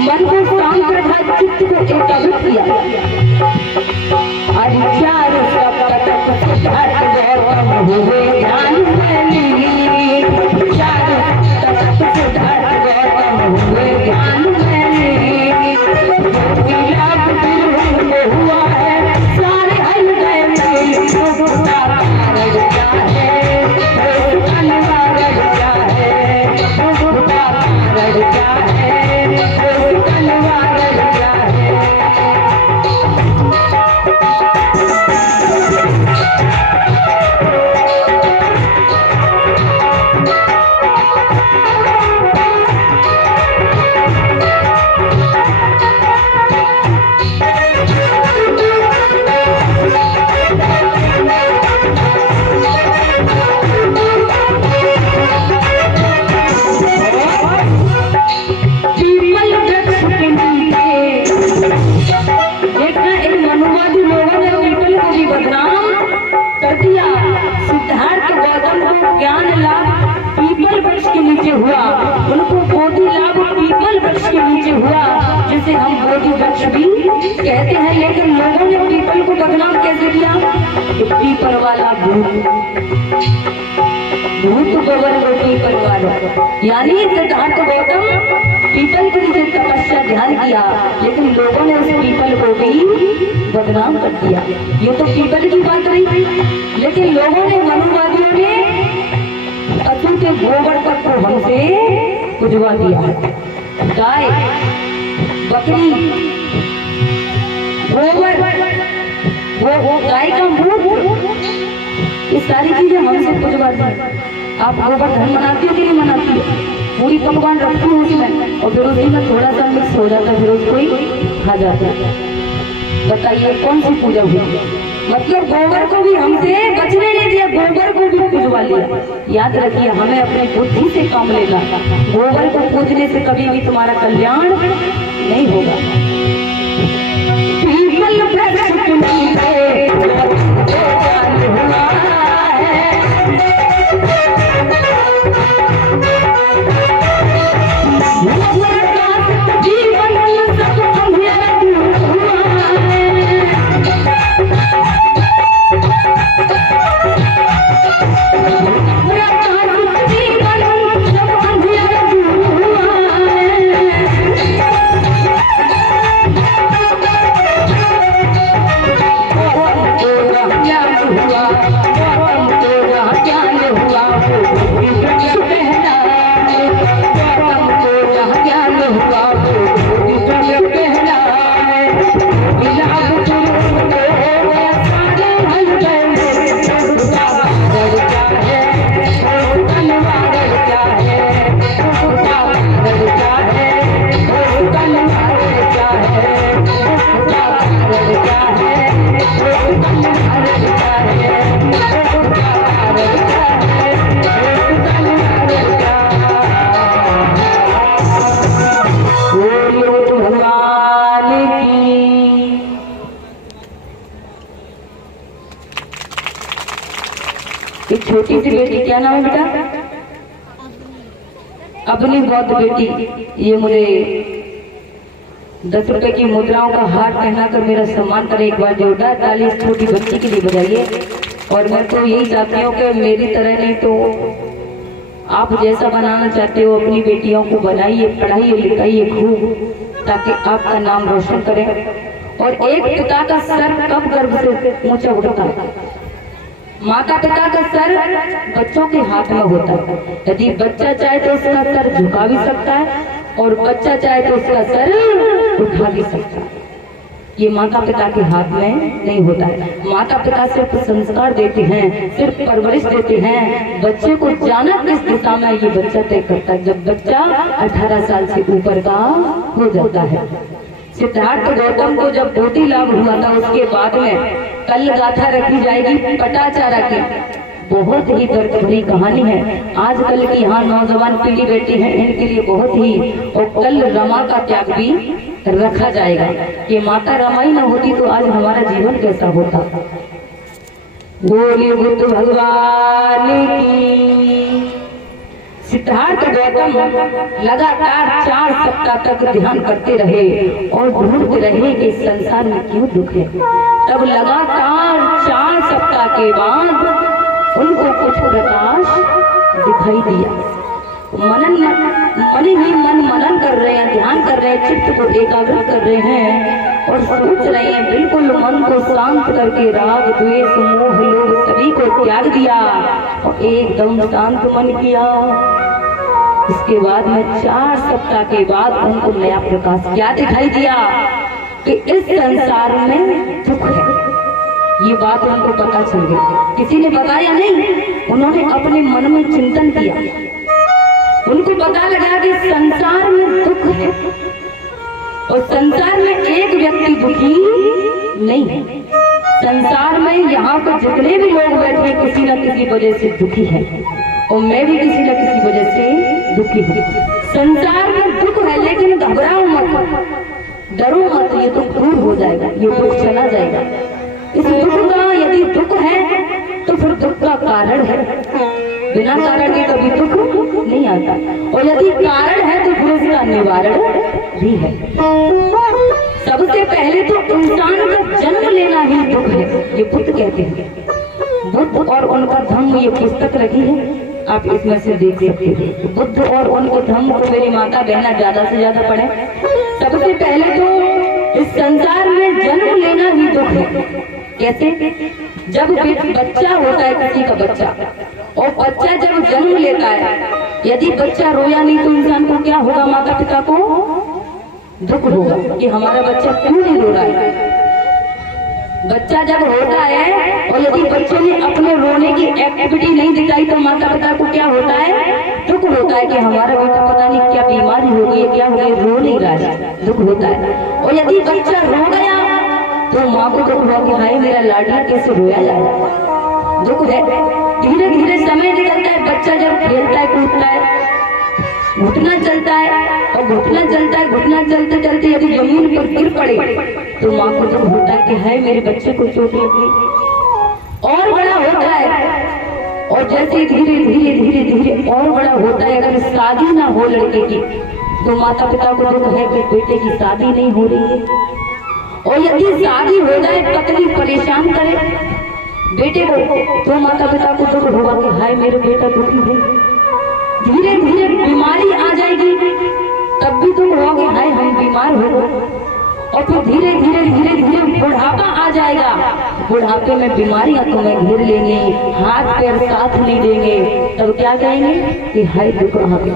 मन को शांत रखा, चित्त को एकाग्र किया। चार हुए ध्यान में लीन, चार हुए ध्यान में लीन। हुआ है सारे हृदय में, उसका कारण क्या है, उसका निवारण क्या है, उसका कारण क्या है, उसका निवारण क्या है। सिद्धार्थ गौतम को ज्ञान लाभ पीपल वृक्ष के नीचे हुआ, उनको बोधि लाभ पीपल वृक्ष के नीचे हुआ, जिसे हम बोधि वृक्ष भी कहते हैं। लेकिन लोगों ने पीपल को बदनाम कैसे किया? पीपल वाला भूत गोबर को पीपल वाला, यानी सिद्धार्थ गौतम पीपल के नीचे तपस्या ध्यान किया, लेकिन लोगों ने उस पीपल को भी बदनाम कर दिया। ये तो पीपल की बात रही, लेकिन लोगों ने, मनुवादियों ने पशु के गोबर तक को हमसे पुजवा दिया। गाय, बकरी, गोबर, वो गाय का मूत्र, ये सारी चीजें हमसे पुजवा दी। आप गोबर धन मनाती हो कि नहीं मनाती हो? पूरी पकवान रखती हो उसमें, और फिर उसी में थोड़ा सा मिक्स हो जाता है, फिर उसको ही खा जाता है। बताइए कौन सी पूजा हुई? मतलब गोबर को भी हमसे बचने नहीं दिया, गोबर को भी पूजवा लिया। याद रखिए, हमें अपनी बुद्धि से काम लेना। गोबर को पूजने से कभी भी तुम्हारा कल्याण नहीं होगा। एक छोटी सी बेटी, क्या नाम है बेटा? अपनी बौद्ध बेटी, ये मुझे 10 रुपए की मुद्राओं का हार पहनाकर मेरा सम्मान करे। एक बार जोरदार ताली इस छोटी बच्ची के लिए बजाइए। और मैं तो यही चाहती हूँ कि मेरी तरह नहीं तो आप जैसा बनाना चाहते हो अपनी बेटियों को बनाइए, पढ़ाइए, लिखाइए खूब, ताकि आपका नाम रोशन करें। और एक पिता का सर कब गर्भ से ऊंचा उठता है? माता पिता का सर बच्चों के हाथ में होता है। यदि बच्चा चाहे तो उसका सर झुका भी सकता है, और बच्चा चाहे तो उसका सर उठा भी सकता है। ये माता पिता के हाथ में नहीं होता है। माता पिता सिर्फ संस्कार देते हैं, सिर्फ परवरिश देते हैं। बच्चे को जाना किस दिशा में ये बच्चा तय करता है, जब बच्चा 18 साल से ऊपर का हो जाता है। सिद्धार्थ गौतम को जब बोधि लाभ हुआ था, उसके बाद में कल गाथा रखी जाएगी पटाचारा की। बहुत ही दर्द भरी कहानी है। आजकल की यहाँ नौजवान पीढ़ी बैठी है, इनके लिए बहुत ही, और कल रमा का त्याग भी रखा जाएगा। ये माता रमा ही न होती तो आज हमारा जीवन कैसा होता। बोलिए बुद्ध भगवान की। सिद्धार्थ गौतम लगातार 4 सप्ताह तक ध्यान करते रहे और ढूंढते रहे कि संसार में क्यों दुख है। तब लगातार 4 सप्ताह के बाद उनको कुछ प्रकाश दिखाई दिया। मन ही मनन कर रहे हैं, ध्यान कर रहे हैं, चित्त को एकाग्र कर रहे हैं और सोच रहे हैं। बिल्कुल मन को शांत करके राग द्वेष मोह लोभ सभी को त्याग दिया और एकदम शांत मन किया। इसके बाद में 4 सप्ताह के बाद उनको नया प्रकाश क्या दिखाई दिया कि इस संसार में दुख है। ये बात उनको पता चल गई, किसी ने बताया नहीं, उन्होंने अपने मन में चिंतन किया। उनको पता लगा कि संसार में दुख है और संसार में एक व्यक्ति दुखी नहीं है। संसार में यहाँ पर जितने भी लोग बैठे किसी न किसी वजह से दुखी है और मैं भी किसी न किसी वजह से दुखी हूँ। संसार में दुख है, लेकिन घबराओ मत, डरो मत, ये दुख दूर हो जाएगा, ये दुख चला जाएगा। इस दुख का यदि दुख है तो फिर दुख का कारण है, बिना कारण के कभी दुख नहीं आता, और यदि कारण है तो फिर उसका निवारण भी है। सबसे पहले तो इंसान का जन्म लेना ही दुख है, ये बुद्ध कहते हैं। बुद्ध और उनका धम्म, ये पुस्तक लगी है, आप इसमें से देख सकते हैं। बुद्ध और उनके धम्म को मेरी माता बहना ज्यादा से ज्यादा पढ़े। सबसे पहले तो इस संसार में जन्म लेना ही दुख है। कैसे? जब बच्चा होता है, किसी का बच्चा, और बच्चा जब जन्म लेता है, यदि बच्चा रोया नहीं तो इंसान को क्या होगा? माता पिता को दुख होगा कि हमारा बच्चा क्यों नहीं रो रहा है। बच्चा जब होता है और यदि बच्चे ने अपने रोने की एक्टिविटी नहीं दिखाई तो माता पिता को क्या होता है? दुख होता है कि हमारा बेटा पता नहीं क्या बीमारी हो गई है, क्या हो गई, रो नहीं रहा है, दुख होता है। और यदि बच्चा रो गया तो माँ को दुख हुआ कि भाई मेरा लाडला कैसे रोया जाए, दुख है। धीरे धीरे समय निकलता है, बच्चा जब खेलता है कूदता है, घुटना चलता है, और घुटना चलता है, घुटना चलते चलते यदि जमीन पर गिर पड़े तो माँ को दुख होता है कि है मेरे बच्चे को चोट लग गई। और बड़ा होता है, और जैसे धीरे धीरे धीरे धीरे और बड़ा होता है, अगर शादी ना हो लड़के की तो माता पिता को दुख है कि बेटे की शादी नहीं हो रही है। और यदि शादी हो जाए, पत्नी परेशान करे बेटे को, तो माता पिता को दुख होगा कि हाय मेरे बेटा दुखी है। धीरे धीरे बीमारी आ जाएगी, तब भी तुम होगे हाय हम बीमार हो गए। और फिर धीरे धीरे धीरे धीरे बुढ़ापा आ जाएगा, बुढ़ापे में बीमारियां तुम्हें घेर लेंगी, हाथ पैर साथ नहीं देंगे, तब क्या कहेंगे कि हाय दुख आ गया।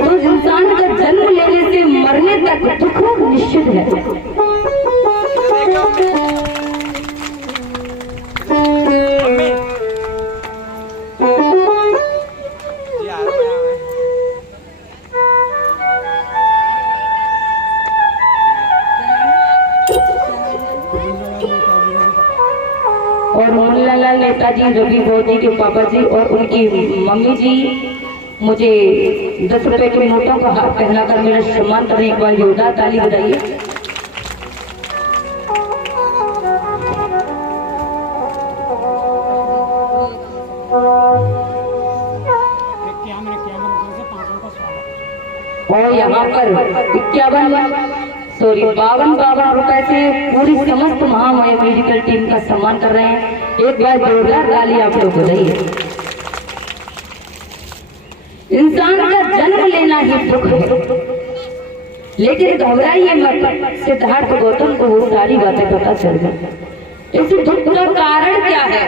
तो इंसान का जन्म लेने से मरने तक दुख निश्चित है। और मोहनलाल नेताजी, रवि बोजी के पापा जी और उनकी मम्मी जी मुझे 10 रुपए के नोटों का हाथ पहनाकर मेरा सम्मान करें। एक बार जोरदार ताली बजाइए। और यहाँ पर 52 रुपए से पूरी समस्त महामाया म्यूजिकल टीम का सम्मान कर रहे हैं। एक बार जोरदार ताली आप लोग बजाइए। इंसान का जन्म लेना ही दुख है, लेकिन घबराइए मत, सिद्धार्थ गौतम को वो सारी बातें पता चल गई। इस दुख का कारण क्या है?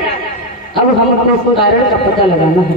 अब हमको उस कारण का पता लगाना है।